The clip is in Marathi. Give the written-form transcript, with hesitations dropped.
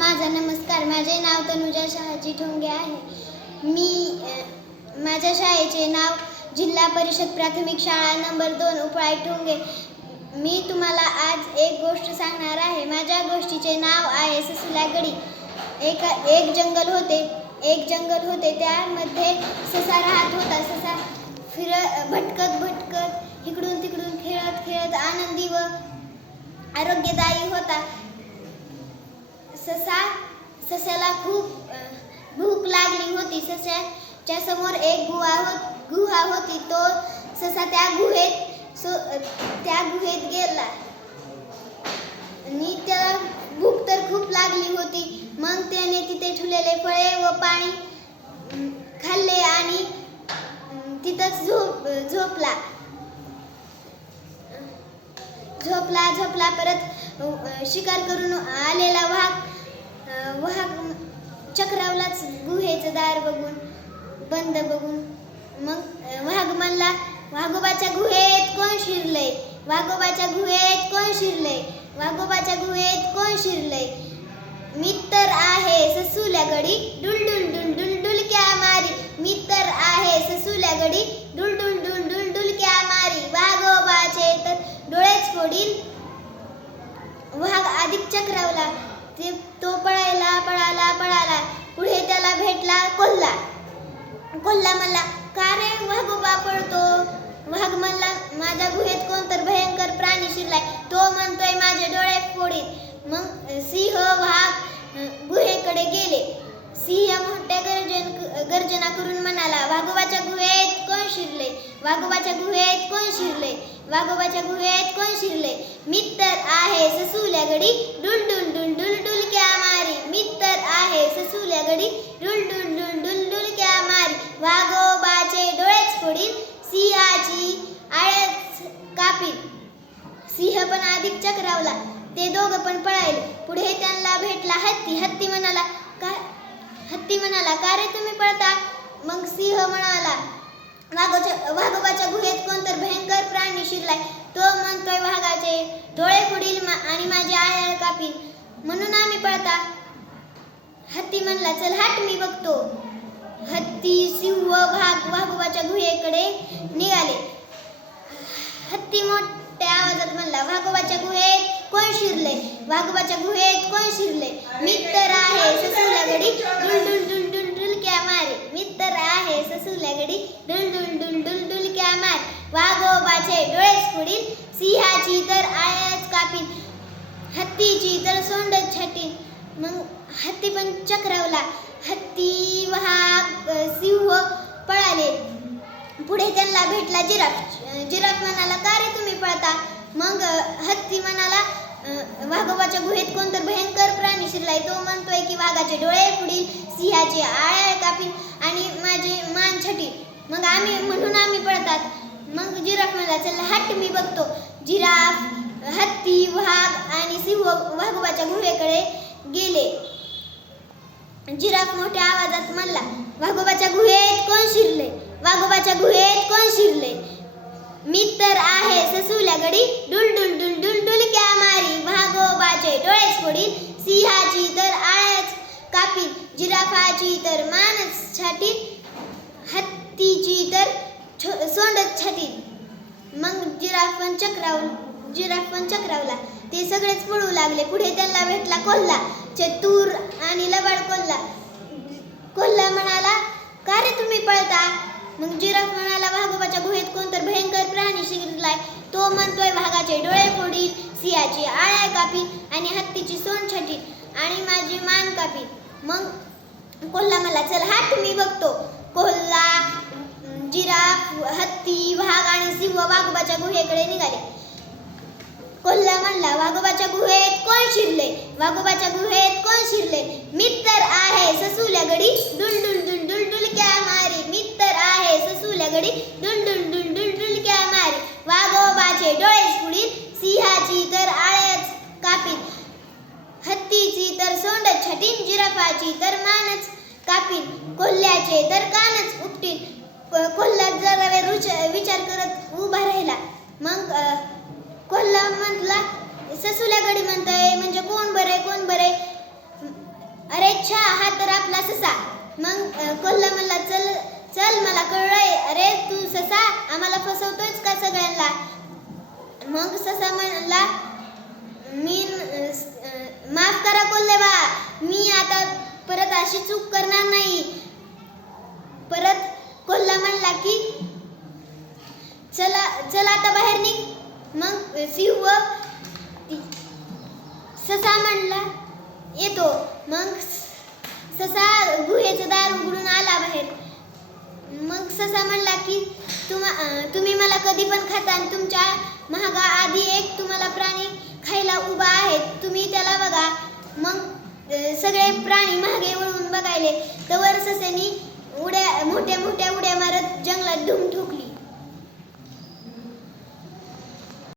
माझा नमस्कार. माझे नाव तनुजा शहाजी ठोंगे आहे. माझ्या शाळेचे नाव जिल्हा परिषद प्राथमिक शाळा नंबर 2 उपळाई ठोंगे. मी तुम्हाला आज एक गोष्ट सांगणार आहे. माझ्या गोष्टीचे नाव आहे ससुल्या गडी. एक जंगल होते. त्यामध्ये ससा राहत होता. ससा भटकत इकडून तिकडून खेळत आनंदी व आरोग्यदायी होता. सस्याला खूप भूक लागली होती. सस्याच्या समोर एक गुहा होती. तो ससा त्या गुहेत गेला आणि त्याला भूक तर खूप लागली होती. मग त्याने तिथे ठेवलेले फळे व पाणी खाल्ले आणि तिथंच झोपला. परत शिकार करून आलेला वाघ चक्रावलाच गुहेचं दार बंद बघून. मग वाघ म्हणला, वाघोबाच्या गुहेत कोण शिरलंय? वाघोबाच्या गुहेत कोण शिरलंय? मी तर आहे ससुल्या गडी, डुल डुलक्या मारी. मी तर आहे ससुल्या गडी, डुल डुलक्या मारी. वाघोबाचे तर डोळेच फोडील. वाघ अधिक चक्रावला. तो पळाला. पुढे त्याला भेटला कोल्हा म्हणला, का रे वाघोबा पळतो? वाघ म्हणला, माझ्या गुहेत कोणतर भयंकर प्राणी शिरलाय. तो म्हणतोय माझे डोळे फोडील. मग सिंह वाघ गुहेकडे गेले. सिंह मोठ्या गर्जना करून म्हणाला, वाघोबाच्या गुहेत कोण शिरले? मी तर आहे ससुल्या गडी, डुल डुलक्या मारी. मी तर आहे ससुल्या गडी, डुल डुलक्या मारी. वाघोबाचे डोळेच फोडील, सिंहाची आळच कापील. सिंह पण अधिक चक्रावला. ते दोघं पण पळाले. पुढे त्यांना भेटला हत्ती. हत्ती म्हणाला, का रे तुम्ही पळता? मग सिंह म्हणाला, वाघोबाच्या गुहेत कोणतर भयंकर प्राणी शिरलाय. तो म्हणतोय वाघाचे डोळे फोडील आणि माझे आळ्या कापील, म्हणून आम्ही पळता. हत्ती म्हणला, चल हट, मी बघतो. हत्ती, सिंह, वाघोबाच्या गुहेकडे निघाले. हत्ती मोठ्या आवाजात म्हणला, वाघोबाच्या गुहेत कोण शिरले? मी तर आहे ससुल्या गडी, डुल डुलक्या मारी. मी तर आहे ससुल्या गडी, डुल डुलक्या मारी. वाघोबाचे डोळेच फोडील, सिंहाची तर आळ्याच कापील, हत्तीची तर सोंडच छाटील. मग हत्ती पण चक्रावला. हत्ती, वाघ, सिंह पळाले. पुढे त्यांना भेटला जिराफ म्हणाला, का रे तुम्ही पळता? मग हत्ती म्हणाला, वाघोबाच्या गुहेत कोणतर भयंकर प्राणी शिरलाय. तो म्हणतोय की वाघाचे डोळे फोडील, सिंहाचे आळ्या कापील आणि माझे मान छाटील, म्हणून आम्ही पळतात. मग जिराफ म्हणाला, चल हट, मी बघतो. जिराफ, हत्ती, वाघ आणि सिंह वाघोबाच्या गुहेकडे गेले. जिराफ मोठ्या आवाजात म्हणला, वाघोबाच्या गुहेत कोण शिरले? मी तर आहे ससुल्या गडी, डुल डुलक्या मारी. वाघोबाचे डोळेच फोडील, सिंहाची तर आळ्याच कापील, जिराफाची तर मानच छाटील, हत्तीची तर सोंडच छाटील. मग जिराफ पण चक्रावला. ते सगळेच पळू लागले. पुढे त्यांना भेटला चतुर आणि लबाड कोल्हा म्हणाला, का रे तुम्ही पळता? मग जिराफ म्हणाला, वाघोबाच्या गुहेत कोणतर भयंकर प्राणी शिरलाय. तो म्हणतोय वाघाचे डोळे फोडील, सिंहाची आळ्या कापील आणि हत्तीची सोंड छाटील आणि माझी मान कापील. मग कोल्हा म्हणला, चल हट, मी बघतो. कोल्हा, जिराफ, हत्ती, वाघ आणि सिंह वाघोबाच्या गुहेकडे निघाले. कोल्हा म्हणला, वाघोबाच्या गुहेत कोण शिरले? मी तर आहे ससुल्या गडी, डुल डुलक्या मारी. मी तर आहे ससुल्या गडी, डुल डुलक्या मारी. वाघोबाचे डोळेच फोडील, सिंहाची तर आळ्याच कापील, हत्तीची तर सोंडच छाटील, जिराफाची तर मानच कापील, कोल्ह्याचे तर कानच उपटील. कोल्हा जरा वेळ विचार करत उभा राहिला. मग कोल्हा म्हटला, ससुल्या गडी म्हणतोय म्हणजे कोण बरे? छा हा तर आपला ससा. मग कोल्हा म्हणला चल चल मला कळलंय, अरे तू ससा आम्हाला फसवतोयस का सगळ्यांना. मग ससा म्हणला मी माफ करा कोल्हेबा, मी आता परत अशी चूक करणार नाही. परत कोल्हा म्हणला की चला चला आता बाहेर निघ. मग सिंह ससा म्हणला येतो. मग ससा गुहेचं दार उघडून आला बाहेर. मग ससा म्हणला की तुम्ही मला कधी पण खाता आणि तुमच्या महागा आधी एक तुम्हाला प्राणी खायला उभा आहे, तुम्ही त्याला बघा. मग सगळे प्राणी महागे वळून बघायले. तवर ससेनी मोठ्या मोठ्या उड्या मारत जंगलात धूम ठोकली.